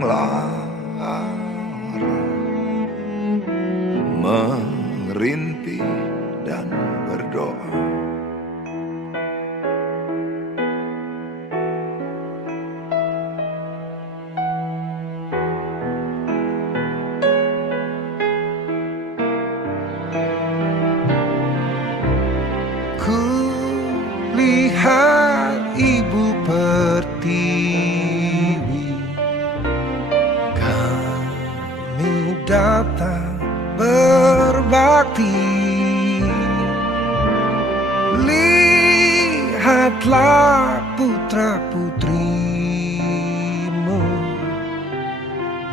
lara, merintih dan berdoa. Ku lihat ibu pertiwi, kami datang berbakti. Lihatlah putra putrimu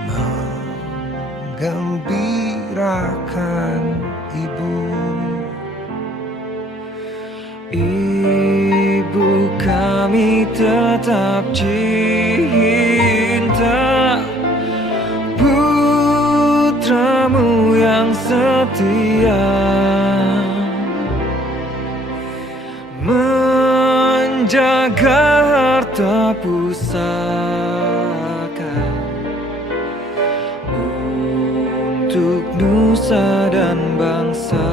menggembirakan ibu. Ibu kami tetap cinta putramu yang setia, menjaga harta pusaka untuk nusa dan bangsa.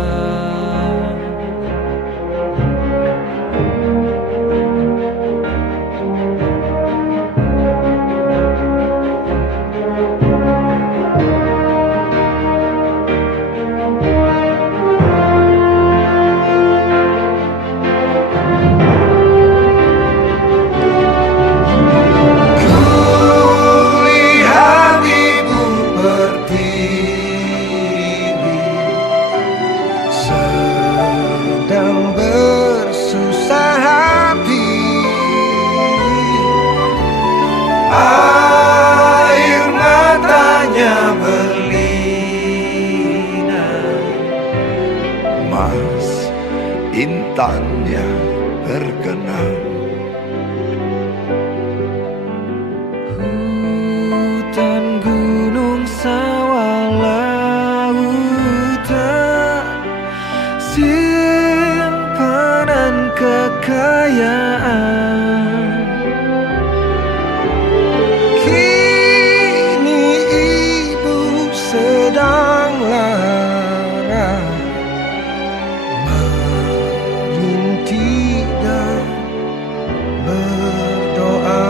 Sedang bersusah hati, air matanya berlinang, emas intannya berkenang. Hutan, gunung, sawah, lautan, simpanan kekayaan, kini ibu sedang lara, merintih dan berdoa.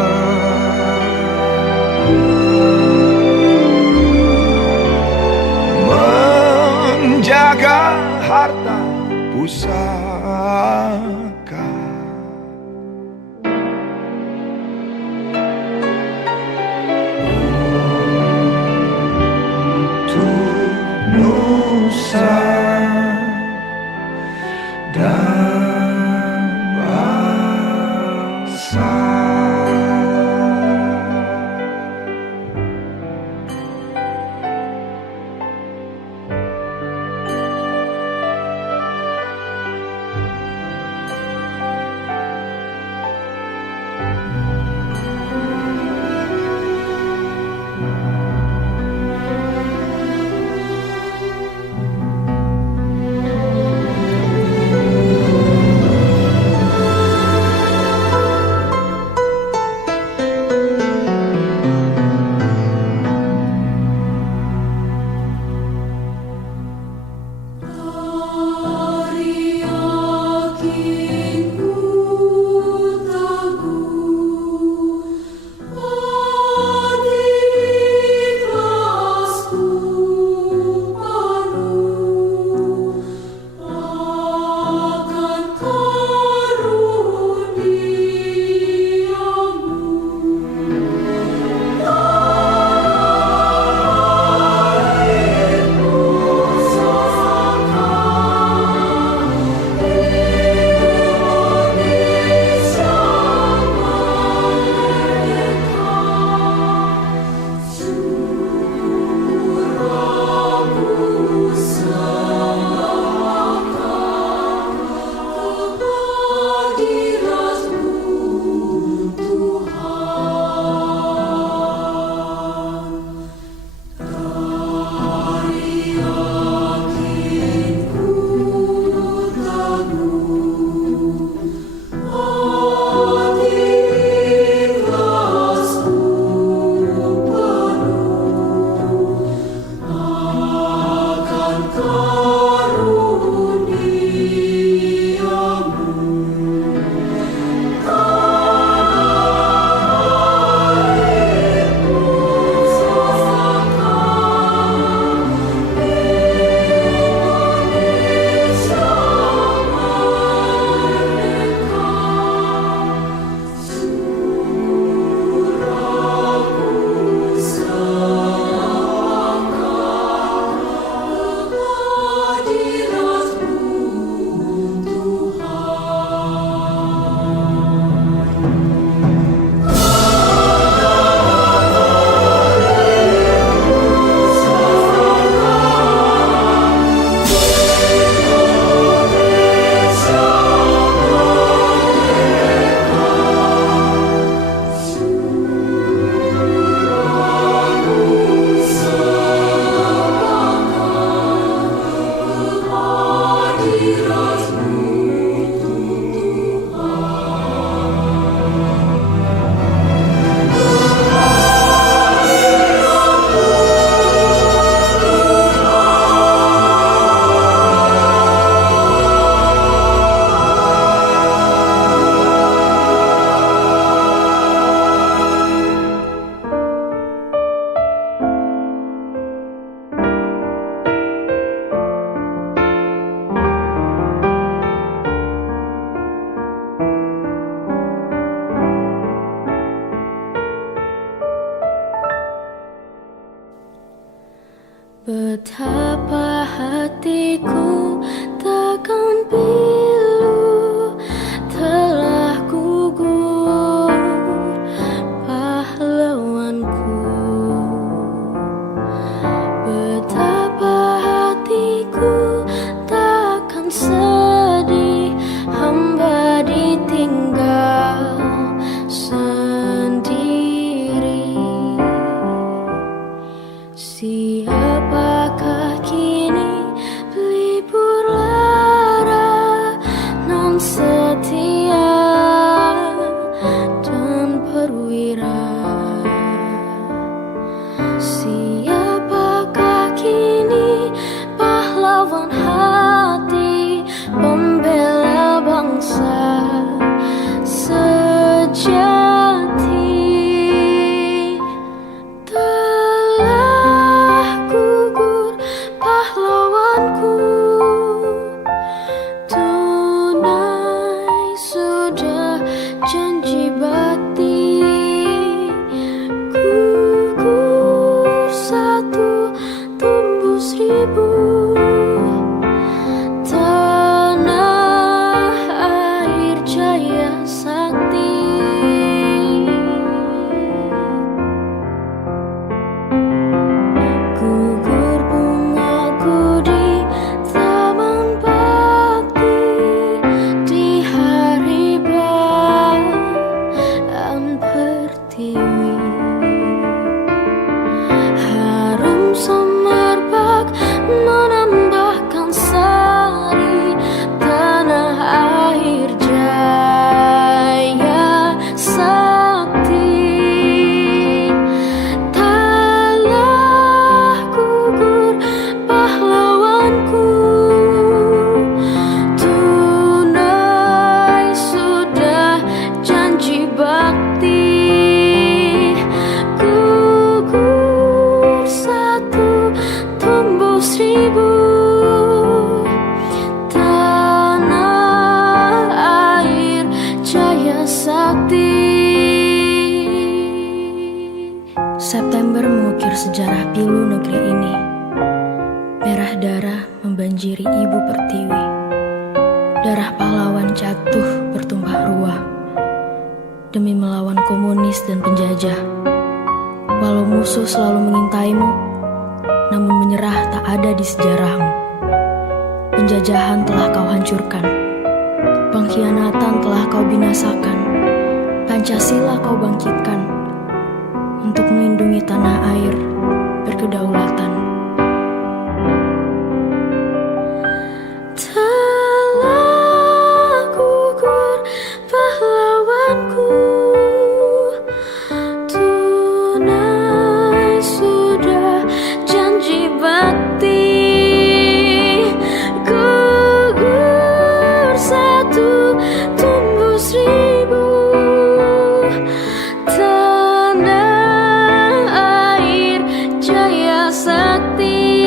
Menjaga harta pusaka Betapa hatiku takkan pilu telah gugur pahlawanku. Betapa hatiku takkan sedih hamba ditinggal sendiri. Siapakah kini pelipur lara non setia dan perwira? Siapakah kini pahlawan hati pembela bangsa sejati? Tunai sudah janji bakti, gugur satu tumbuh seribu. Tanah air jaya sakti. Gugur bungaku di taman bakti di hari bulan pertiwi. Harum semerbak menambahkan sari tanah air jaya sakti. Telah gugur pahlawanku, tunai sudah janji bakti, gugur satu tumbuh seribu. Tanah air jaya sakti. September mengukir sejarah pilu negeri ini. Merah darah membanjiri ibu pertiwi. Darah pahlawan jatuh bertumpah ruah demi melawan komunis dan penjajah. Walau musuh selalu mengintaimu, namun menyerah tak ada di sejarahmu. Penjajahan telah kau hancurkan, pengkhianatan telah kau binasakan. Pancasila kau bangkitkan untuk melindungi tanah air berkedaulatan. Telah gugur pahlawanku, tunai sudah janji bakti, gugur satu tumbuh seribu. Tanah air jaya sakti.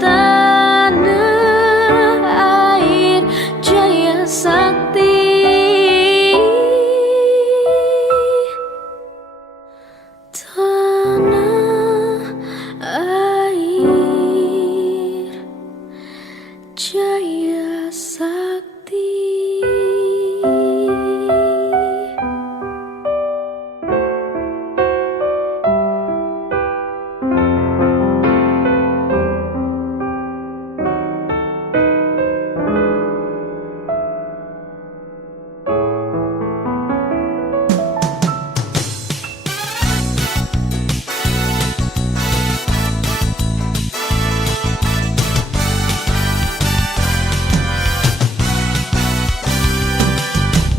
Tanah air jaya sakti. Tanah air jaya sakti.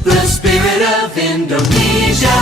The spirit of Indonesia.